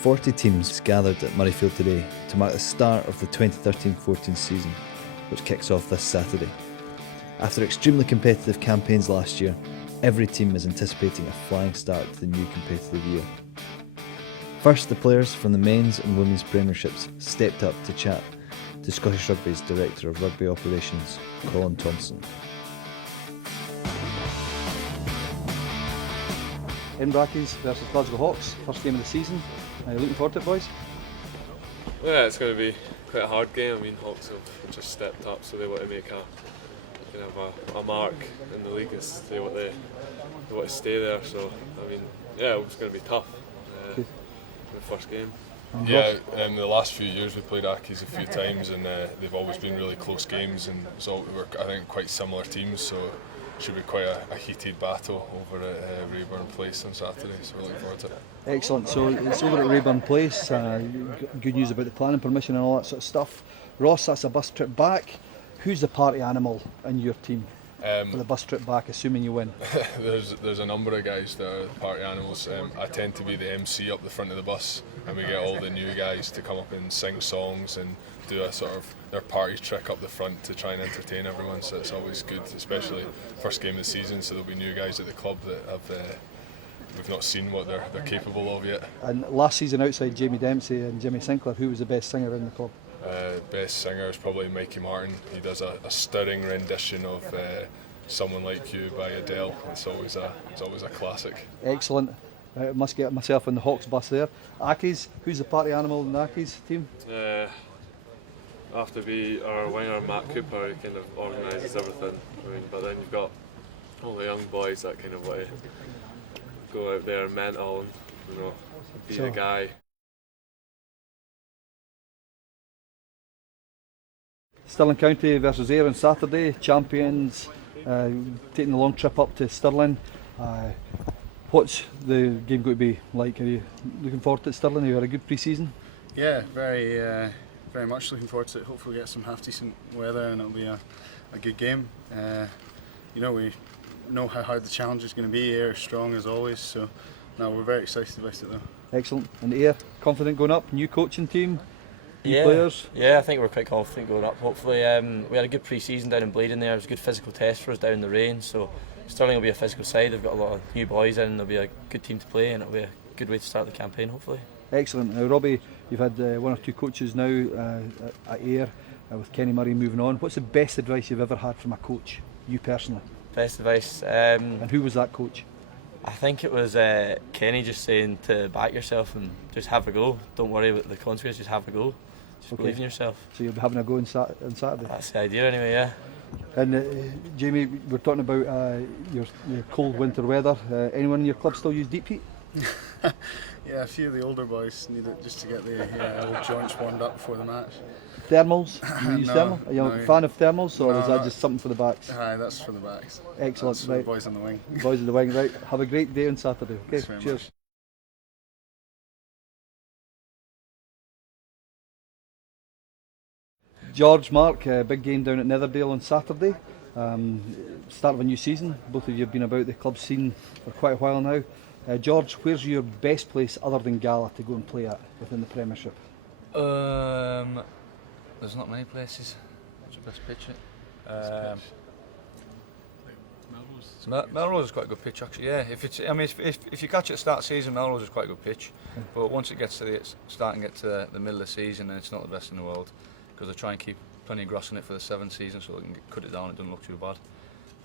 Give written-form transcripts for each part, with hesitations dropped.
40 teams gathered at Murrayfield today to mark the start of the 2013-14 season, which kicks off this Saturday. After extremely competitive campaigns last year, every team is anticipating a flying start to the new competitive year. First, the players from the men's and women's premierships stepped up to chat to Scottish Rugby's Director of Rugby Operations, Colin Thompson. Brackies versus Glasgow Hawks, first game of the season. Are you looking forward to it, boys? Yeah, it's going to be quite a hard game. I mean, Hawks have just stepped up, so they want to make a mark in the league, and they want to stay there. So I mean, yeah, it's going to be tough. The first game. Yeah, in the last few years we played Ackies a few times, and they've always been really close games, and so we're, I think, quite similar teams. So it should be quite a heated battle over at Rayburn Place on Saturday. So we're looking forward to it. Excellent. So it's over at Rayburn Place. Good news about the planning permission and all that sort of stuff. Ross, that's a bus trip back. Who's the party animal in your team for the bus trip back, assuming you win? There's a number of guys that are party animals. I tend to be the MC up the front of the bus, and we get all the new guys to come up and sing songs and do a sort of their party trick up the front to try and entertain everyone. So it's always good, especially first game of the season. So there'll be new guys at the club that have we've not seen what they're capable of yet. And last season, outside Jamie Dempsey and Jimmy Sinclair, who was the best singer in the club? Best singer is probably Mikey Martin. He does a stirring rendition of Someone Like You by Adele. It's always a classic. Excellent. I must get myself in the Hawks bus there. Ackies, who's the party animal in the Ackies team? Have to be our winger Matt Cooper, who kind of organises everything. I mean, but then you've got all the young boys that kind of want to go out there mental and be the guy. Stirling County versus Ayr on Saturday, champions taking the long trip up to Stirling. What's the game going to be like? Are you looking forward to it, Stirling? Have you had a good pre-season? Yeah, very much looking forward to it. Hopefully we get some half decent weather and it'll be a good game. We know how hard the challenge is going to be. Ayr strong as always, so no, we're very excited about it though. Excellent. And Ayr, confident going up? New coaching team? Players? Yeah, I think we're quite confident going up. Hopefully, we had a good pre-season down in Bladen there. It was a good physical test for us down in the rain. So Stirling will be a physical side. They've got a lot of new boys in. They'll be a good team to play, and it'll be a good way to start the campaign. Hopefully. Excellent. Now, Robbie, you've had one or two coaches now at Ayr with Kenny Murray moving on. What's the best advice you've ever had from a coach, you personally? Best advice. And who was that coach? I think it was Kenny just saying to back yourself and just have a go. Don't worry about the consequences. Just have a go. Just believe in yourself. So you'll be having a go on Saturday? That's the idea anyway, yeah. And Jamie, we're talking about your cold winter weather. Anyone in your club still use deep heat? Yeah, a few of the older boys need it just to get the old joints warmed up before the match. Thermals? You use thermal? Are you a fan of thermals, or is that just something for the backs? Aye, that's for the backs. Excellent. That's for the boys on the wing. Boys on the wing, right. Have a great day on Saturday. Okay, cheers. Much. George, Mark, big game down at Netherdale on Saturday. Start of a new season. Both of you have been about the club scene for quite a while now. George, where's your best place other than Gala to go and play at within the Premiership? There's not many places. What's your best pitch? Melrose is quite a good pitch actually. Yeah, if you catch it at the start of the season, Melrose is quite a good pitch. But once it gets to the middle of the season, then it's not the best in the world, because they try and keep plenty of grass in it for the seventh season, so they can cut it down. It doesn't look too bad.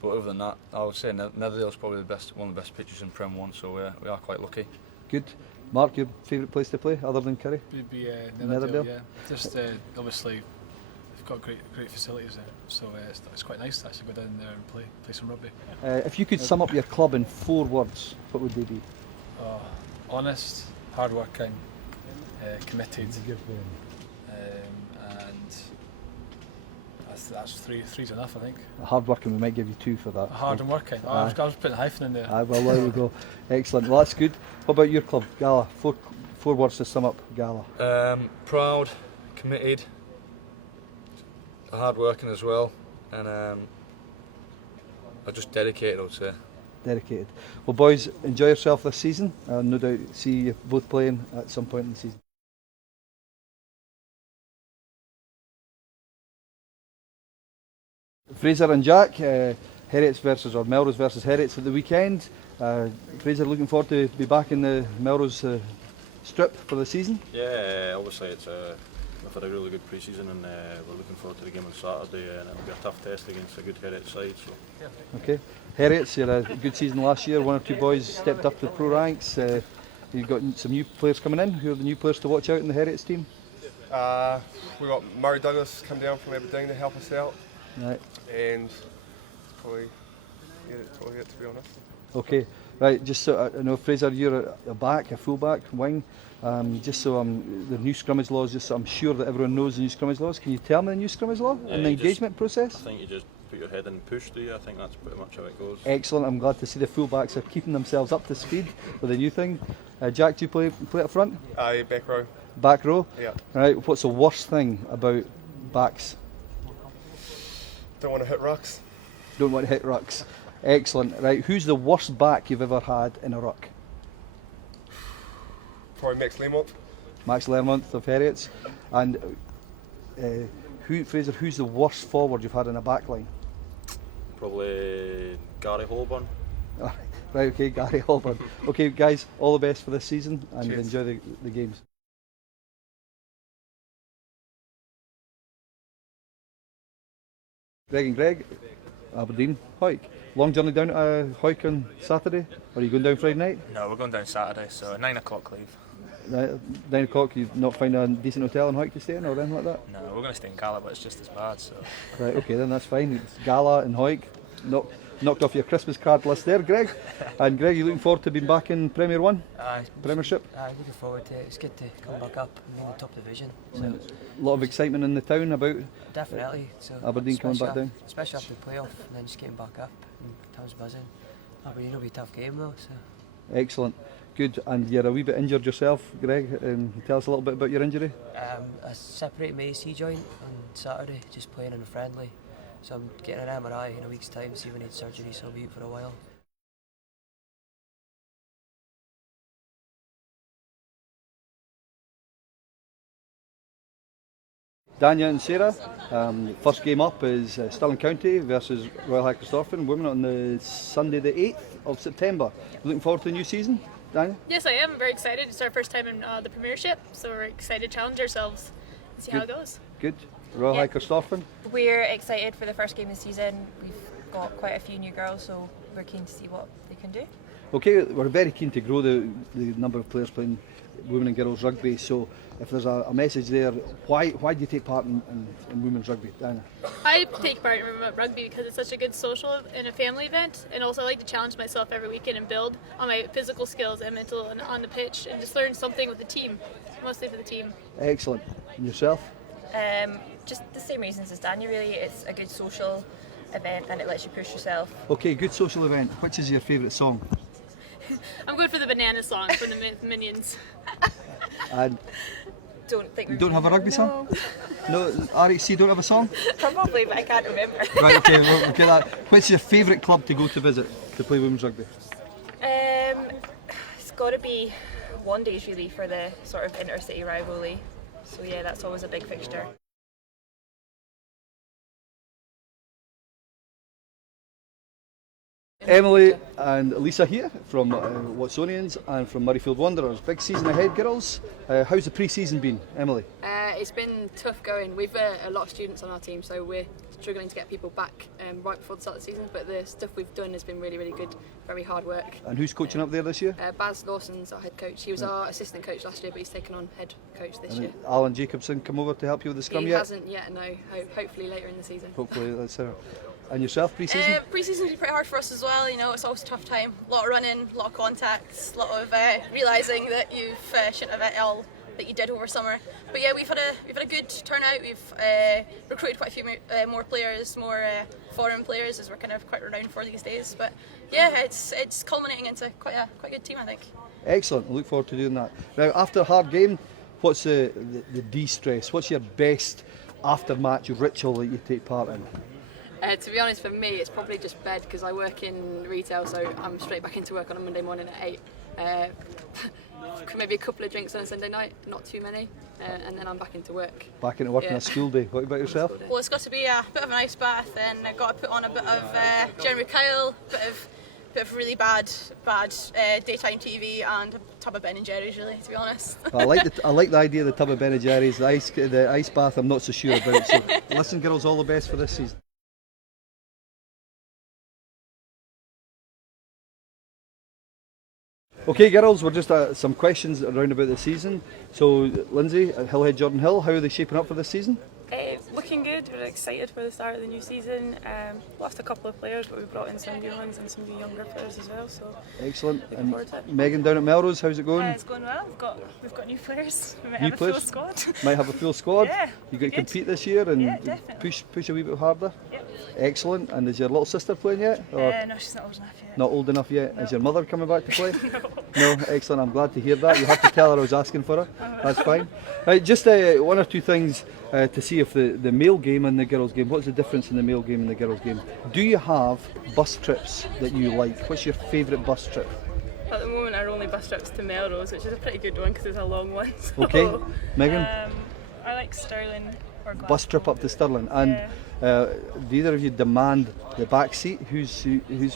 But other than that, I would say Netherdale's probably one of the best pitches in Prem 1, so we are quite lucky. Good. Mark, your favourite place to play other than Kerry? Would be Netherdale. Yeah, just obviously they've got great facilities there, so it's quite nice to actually go down there and play some rugby. If you could sum up your club in 4 words, what would they be? Honest, hard-working, committed, and that's three's enough, I think. Hard working, we might give you 2 for that. Hard and working. I was putting a hyphen in there. Well, there we go. Excellent. Well, that's good. What about your club, Gala? 4 words to sum up Gala. Proud, committed, hard working as well, and just dedicated, I would say. dedicated. Well, boys, enjoy yourself this season. No doubt see you both playing at some point in the season. Fraser and Jack, Heriots versus, or Melrose versus Heriots at the weekend. Fraser, looking forward to be back in the Melrose strip for the season? Yeah, obviously we've had a really good pre-season, and we're looking forward to the game on Saturday, and it'll be a tough test against a good Heriots side. So. Okay, Heriots, you had a good season last year. One or two boys stepped up to the pro ranks. You've got some new players coming in. Who are the new players to watch out in the Heriots team? We've got Murray Douglas come down from Aberdeen to help us out. Right. And probably, yeah, that's probably it, to be honest. Okay, right, just so I know, Fraser, you're a back, a full back, wing. Just so the new scrummage laws, just so I'm sure that everyone knows the new scrummage laws. Can you tell me the new scrummage law and the engagement process? I think you just put your head in and push, do you? I think that's pretty much how it goes. Excellent, I'm glad to see the full backs are keeping themselves up to speed with the new thing. Jack, do you play up front? Yeah, back row. Back row? Yeah. Right, what's the worst thing about backs? Don't want to hit rucks. Don't want to hit rucks. Excellent. Right, who's the worst back you've ever had in a ruck? Probably Max Lemont. Max Lermont of Heriots. And Fraser, who's the worst forward you've had in a back line? Probably Gary Holborn. Right, okay, Gary Holborn. Okay, guys, all the best for this season, and Cheers. enjoy the games. Greg and Greg, Aberdeen, Hawick. Long journey down to Hawick on Saturday, or are you going down Friday night? No, we're going down Saturday, so 9 o'clock leave. Right, 9 o'clock, you not find a decent hotel in Hawick to stay in or anything like that? No, we're going to stay in Gala, but it's just as bad. So. Right, okay, then that's fine. It's Gala and Hawick. Knocked off your Christmas card list there, Greg. And Greg, you looking forward to being back in Premier 1? Premiership? Looking forward to it. It's good to come back up and be in the top division. So. A lot of excitement in the town about Definitely. So Aberdeen coming back down. Especially after the playoff and then just getting back up. And town's buzzing. Aberdeen will be a tough game though. So. Excellent. Good. And you're a wee bit injured yourself, Greg. Tell us a little bit about your injury. I separated my AC joint on Saturday, just playing in a friendly. So I'm getting an MRI in a week's time, see if I need surgery, so I'll be out for a while. Dania and Sarah, first game up is Stirling County versus Royal Hackers-Thornton, women on the Sunday the 8th of September. Looking forward to the new season, Dania? Yes, I am. I'm very excited. It's our first time in the Premiership, so we're excited to challenge ourselves and see how it goes. Good. Royal Hackers-Thornton? We're excited for the first game of the season. We've got quite a few new girls, so we're keen to see what they can do. Okay, we're very keen to grow the number of players playing women and girls rugby, so if there's a message there, why do you take part in women's rugby, Diana? I take part in rugby because it's such a good social and a family event, and also I like to challenge myself every weekend and build on my physical skills and mental and on the pitch, and just learn something with the team, mostly for the team. Excellent. And yourself? Just the same reasons as Dania really. It's a good social event and it lets you push yourself. Okay, good social event. Which is your favourite song? I'm good for the banana song from the Minions. And don't think you don't have a rugby song? No, RHC don't have a song? Probably, but I can't remember. Right, okay, we'll get that. What's your favourite club to go to visit to play women's rugby? It's got to be Wandays really for the sort of intercity rivalry. So yeah, that's always a big fixture. Emily and Lisa here from Watsonians and from Murrayfield Wanderers. Big season ahead, girls. How's the pre-season been, Emily? It's been tough going. We've a lot of students on our team, so we're struggling to get people back right before the start of the season, but the stuff we've done has been really, really good. Very hard work. And who's coaching up there this year? Baz Lawson's our head coach. He was our assistant coach last year, but he's taken on head coach this year. Alan Jacobson come over to help you with the scrum he yet? He hasn't yet, no. Hopefully later in the season. Hopefully, that's her. And yourself, pre-season? Pre-season's been pretty hard for us as well. You know, it's always a tough time. A lot of running, a lot of contacts, a lot of realising that you shouldn't have it all that you did over summer. But yeah, we've had a good turnout. We've recruited quite a few more players, more foreign players, as we're kind of quite renowned for these days. But yeah, it's culminating into quite a good team, I think. Excellent. I look forward to doing that. Now, after a hard game, what's the de-stress? What's your best after-match ritual that you take part in? To be honest, for me, it's probably just bed because I work in retail, so I'm straight back into work on a Monday morning at 8. Maybe a couple of drinks on a Sunday night, not too many, and then I'm back into work. Back into work on a school day. What about yourself? Well, it's got to be a bit of an ice bath, and I've got to put on a bit of Jeremy Kyle, bit of really bad daytime TV, and a tub of Ben and Jerry's. Really, to be honest. I like the idea of the tub of Ben and Jerry's. The ice bath, I'm not so sure about. So listen, girls, all the best for this season. Okay, girls, we're just some questions around about the season. So, Lindsay, at Hillhead Jordan Hill, how are they shaping up for this season? Looking good. We're excited for the start of the new season. Lost a couple of players, but we brought in some new ones and some new younger players as well. So excellent. Looking forward to it. Megan down at Melrose, how's it going? It's going well. We've got new players. We might New have players? a full squad. Might have a full squad. Yeah. You got to compete this year and definitely. push a wee bit harder. Yep. Excellent. And is your little sister playing yet? Or No, she's not old enough yet. not old enough yet. No. Is your mother coming back to play? No. Excellent. I'm glad to hear that. You have to tell her I was asking for her. That's fine. Right, just one or two things to see if the male game and the girls game. What's the difference in the male game and the girls game? Do you have bus trips that you like? What's your favourite bus trip? At the moment, our only bus trip's to Melrose, which is a pretty good one because it's a long one. So, Okay, Megan. I like Stirling or Glasgow. Bus trip up to Stirling. And do either of you demand the back seat?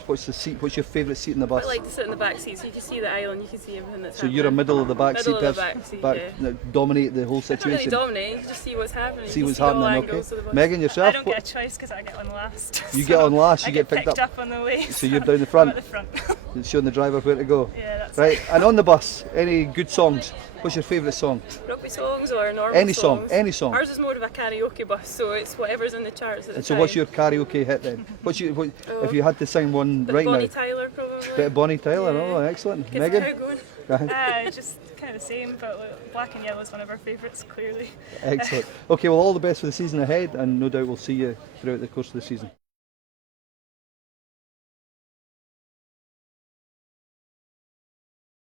What's the seat? What's your favourite seat in the bus? I like to sit in the back seat so you can see the aisle and you can see everything that's So happening. you're a middle of the back seat Middle of the person, back seat, yeah. dominate the whole Not really situation. dominate, you just see what's happening. See you what's see all happening. Okay. angles of the bus. Megan, yourself. I don't get a choice because I get on last. You So get on last. You I get picked up on the way. So you're down the front. I'm at the front. It's showing the driver where to go. Yeah, that's right. And on the bus, any good songs? What's your favourite song? Rugby songs or normal Any songs? song, any song. Ours is more of a karaoke bus, so it's whatever's in the charts at the And so time. what's your karaoke hit then? If you had to sing one Bit right of Bonnie now? Tyler probably. Bit of Bonnie Tyler. Oh, excellent. Gets the Megan. crowd going. Just kind of the same, but black and yellow is one of our favourites, clearly. Excellent. Okay, well, all the best for the season ahead, and no doubt we'll see you throughout the course of the season.